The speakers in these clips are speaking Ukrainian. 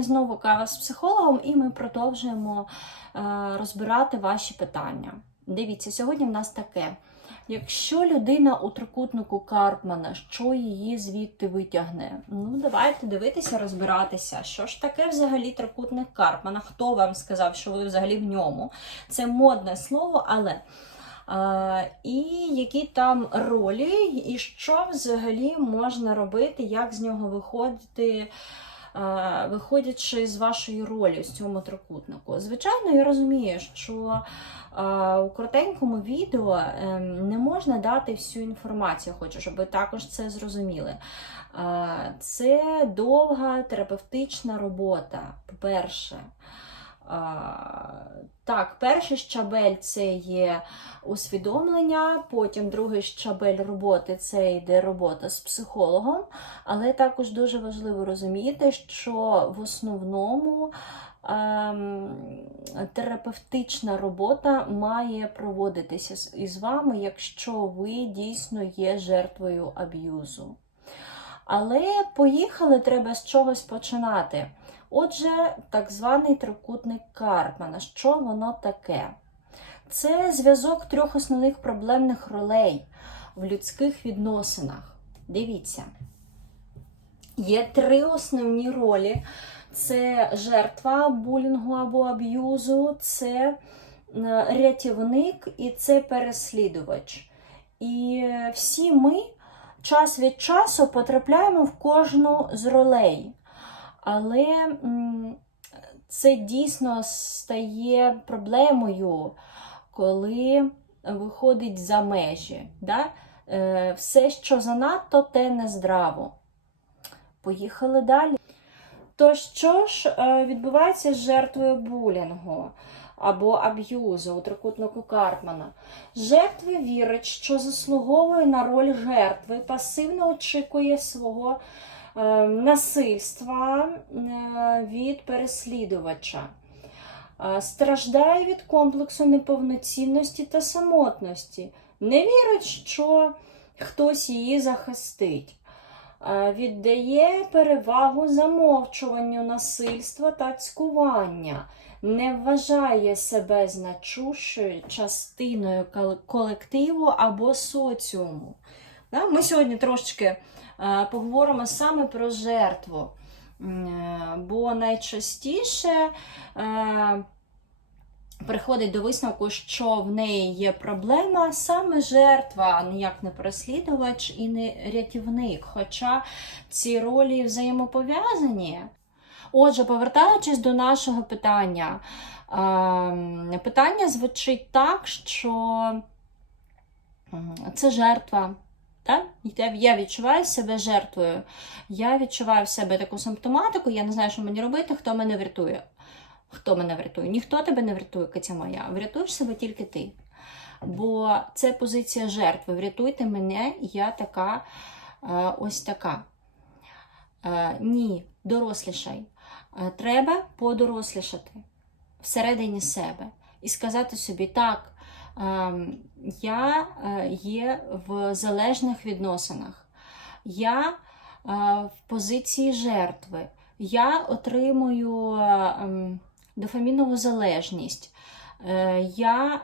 Знову кава з психологом, і ми продовжуємо е, розбирати ваші питання. Дивіться, сьогодні в нас таке. Якщо людина у трикутнику Карпмана, що її звідти витягне? Ну, давайте дивитися, розбиратися. Що ж таке взагалі трикутник Карпмана? Хто вам сказав, що ви взагалі в ньому? Це модне слово, але. А, і які там ролі, і що взагалі можна робити, як з нього виходити, виходячи з вашої ролі в цьому трикутнику. Звичайно, я розумію, що у коротенькому відео ем, не можна дати всю інформацію, хочу, щоб ви також це зрозуміли. Це довга терапевтична робота, по-перше. Так, перший щабель це є усвідомлення, потім другий щабель роботи це йде робота з психологом, але також дуже важливо розуміти, що в основному ем, терапевтична робота має проводитися із вами, якщо ви дійсно є жертвою аб'юзу. Але поїхали, треба з чогось починати. Отже, так званий трикутник Карпмана. Що воно таке? Це зв'язок трьох основних проблемних ролей в людських відносинах. Дивіться. Є три основні ролі: це жертва булінгу або аб'юзу, це е, рятівник і це переслідувач. І всі ми час від часу потрапляємо в кожну з ролей. Але це дійсно стає проблемою, коли виходить за межі. Да? Е, Все, що занадто, те нездраво. Поїхали далі. То що ж е, відбувається з жертвою булінгу або аб'юзу у трикутнику Карпмана? Жертва вірить, що заслуговує на роль жертви, пасивно очікує свого насильства е, від переслідувача. Е, Страждає від комплексу неповноцінності та самотності. Не вірить, що хтось її захистить. Е, Віддає перевагу замовчуванню насильства та цькування, не вважає себе значущою частиною колективу або соціуму. Ми сьогодні трошечки е, поговоримо саме про жертву, е, бо найчастіше е, приходить до висновку, що в неї є проблема саме жертва, ніяк не переслідувач і не рятівник. Хоча ці ролі взаємопов'язані. Отже, повертаючись до нашого питання, ем, питання звучить так, що це жертва. Так? Я- відчуваю себе жертвою. Я відчуваю в себе таку симптоматику, я не знаю, що мені робити, хто мене врятує. Хто мене врятує? Ніхто тебе не врятує, Катя моя. Врятуєш себе тільки ти. Бо це позиція жертви. Врятуйте мене, я така, е, ось така. Е, ні, дорослішай. Е, треба подорослішати всередині себе і сказати собі, так, я е, є в залежних відносинах, я е, в позиції жертви, я отримую ем, дофамінову залежність. Е, Я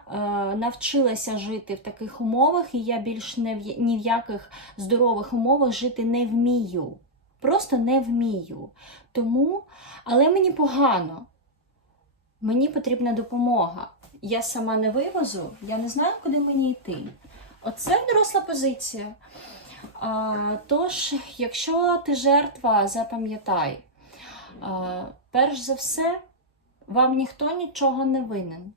навчилася жити в таких умовах, і я більш ні в яких здорових умовах жити не вмію. Просто не вмію. Тому, але мені погано. Мені потрібна допомога. Я сама не вивозу, я не знаю, куди мені йти. Оце доросла позиція. А, тож, якщо ти жертва, запам'ятай, перш за все, вам ніхто нічого не винен.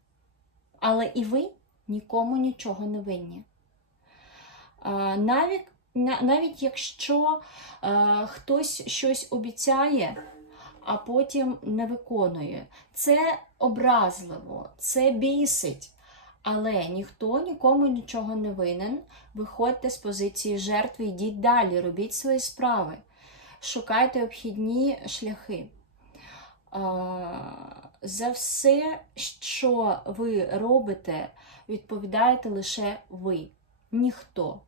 Але і ви нікому нічого не винні. А, навіть, на- навіть якщо а, хтось щось обіцяє, а потім не виконує. Це образливо, це бісить. Але ніхто нікому нічого не винен. Виходьте з позиції жертви, йдіть далі, робіть свої справи, шукайте обхідні шляхи. За все, що ви робите, відповідаєте лише ви. Ніхто.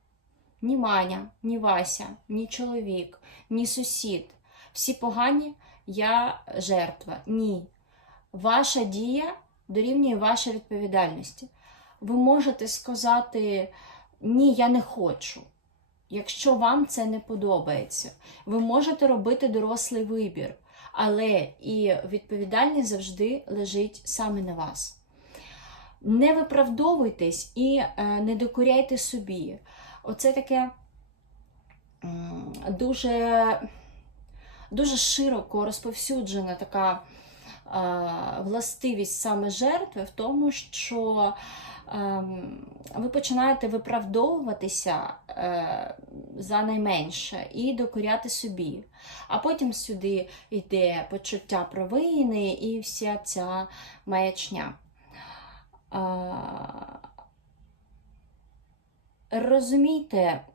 Ні Маня, ні Вася, ні чоловік, ні сусід. Всі погані я жертва. Ні. Ваша дія дорівнює вашій відповідальності. Ви можете сказати ні, я не хочу. Якщо вам це не подобається, ви можете робити дорослий вибір, але і відповідальність завжди лежить саме на вас. Не виправдовуйтесь і е, не докоряйте собі. Оце таке дуже, дуже широко розповсюджена така е, властивість саме жертви в тому, що ем, ви починаєте виправдовуватися е, за найменше і докоряти собі. А потім сюди йде почуття провини і вся ця маячня. Розумійте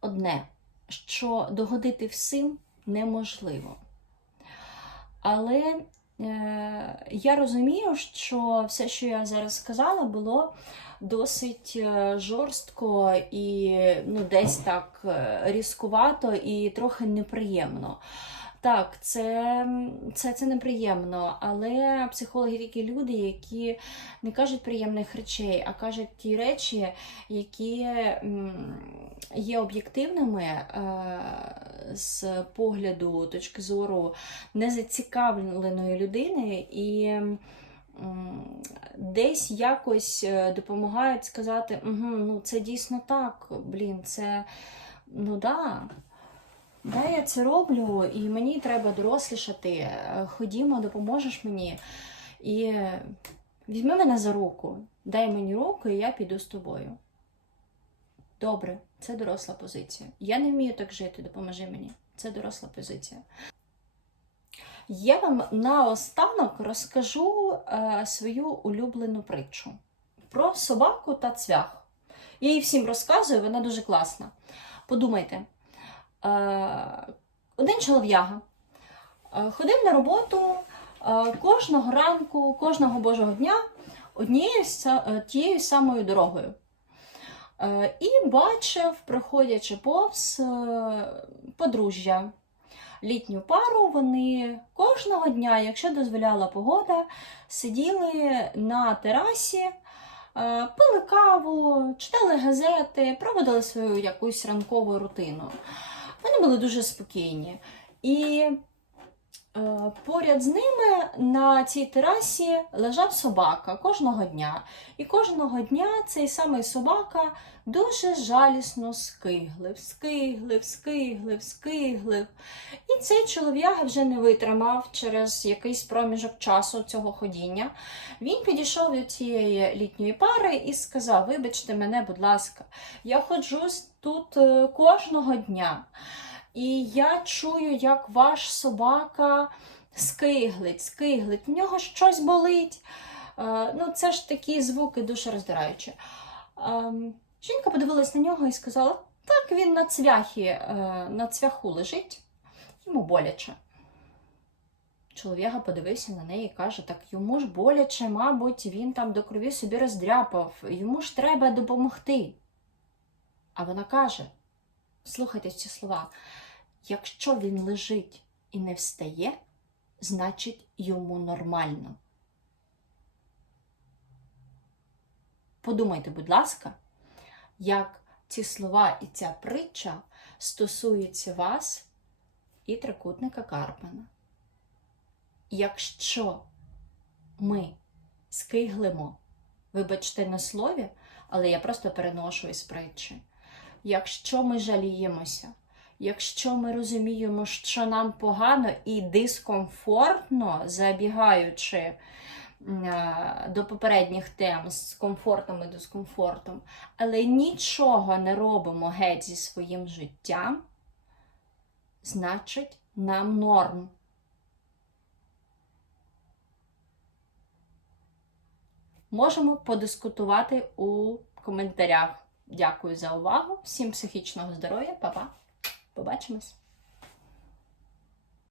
одне, що догодити всім неможливо. Але е, я розумію, що все, що я зараз сказала, було досить е, жорстко і ну, десь так е, різкувато і трохи неприємно. Так, це, це, це неприємно, але психологи такі люди, які не кажуть приємних речей, а кажуть ті речі, які є об'єктивними е, з погляду, точки зору незацікавленої людини, і десь якось е, допомагають сказати, угу, ну це дійсно так, блін, це ну да. Да, я це роблю, і мені треба дорослішати. Е, Ходімо, допоможеш мені. І візьми мене за руку, дай мені руку, і я піду з тобою. Добре, це доросла позиція. Я не вмію так жити, допоможи мені. Це доросла позиція. Я вам наостанок розкажу е, свою улюблену притчу про собаку та цвях. Я її всім розказую, вона дуже класна. Подумайте. Е, один чолов'яга е, ходив на роботу е, кожного ранку, кожного божого дня однією е, тією самою дорогою. Е, І бачив, проходячи повз е, подружжя. Літню пару вони кожного дня, якщо дозволяла погода, сиділи на терасі, е, пили каву, читали газети, проводили свою якусь ранкову рутину. Вони були дуже спокійні. І поряд з ними на цій терасі лежав собака кожного дня. І кожного дня цей самий собака дуже жалісно скиглив, скиглив, скиглив, скиглив. І цей чолов'яга вже не витримав через якийсь проміжок часу цього ходіння. Він підійшов до цієї літньої пари і сказав: Вибачте мене, будь ласка, я ходжу тут е, кожного дня. І я чую, як ваш собака скиглить, скиглить, в нього щось болить. Е, ну, це ж такі звуки душероздираючі. Ем, жінка подивилась на нього і сказала: так, він на цвяхі, е, на цвяху лежить, йому боляче. Чоловіга подивився на неї і каже: так йому ж боляче, мабуть, він там до крові собі роздряпав, йому ж треба допомогти. А вона каже: слухайте ці слова, якщо він лежить і не встає, значить йому нормально. Подумайте, будь ласка, як ці слова і ця притча стосуються вас і трикутника Карпмана. Якщо ми скиглимо, вибачте на слові, але я просто переношу із притчі. Якщо ми жаліємося, якщо ми розуміємо, що нам погано і дискомфортно, забігаючи до попередніх тем з комфортом і дискомфортом, але нічого не робимо геть зі своїм життям, значить, нам норм. Можемо подискутувати у коментарях. Дякую за увагу. Всім психічного здоров'я, Па-па. Побачимось!